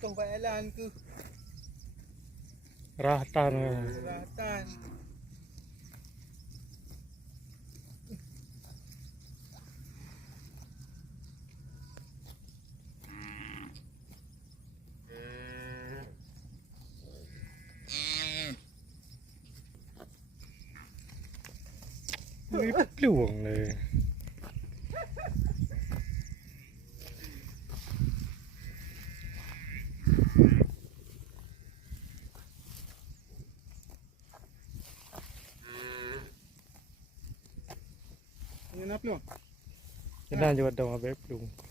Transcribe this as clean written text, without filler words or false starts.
tu bayalan ke Rahatan. selatan. Ini peluangเลย Ini nak peluang. Kena juga dah ambil peluang.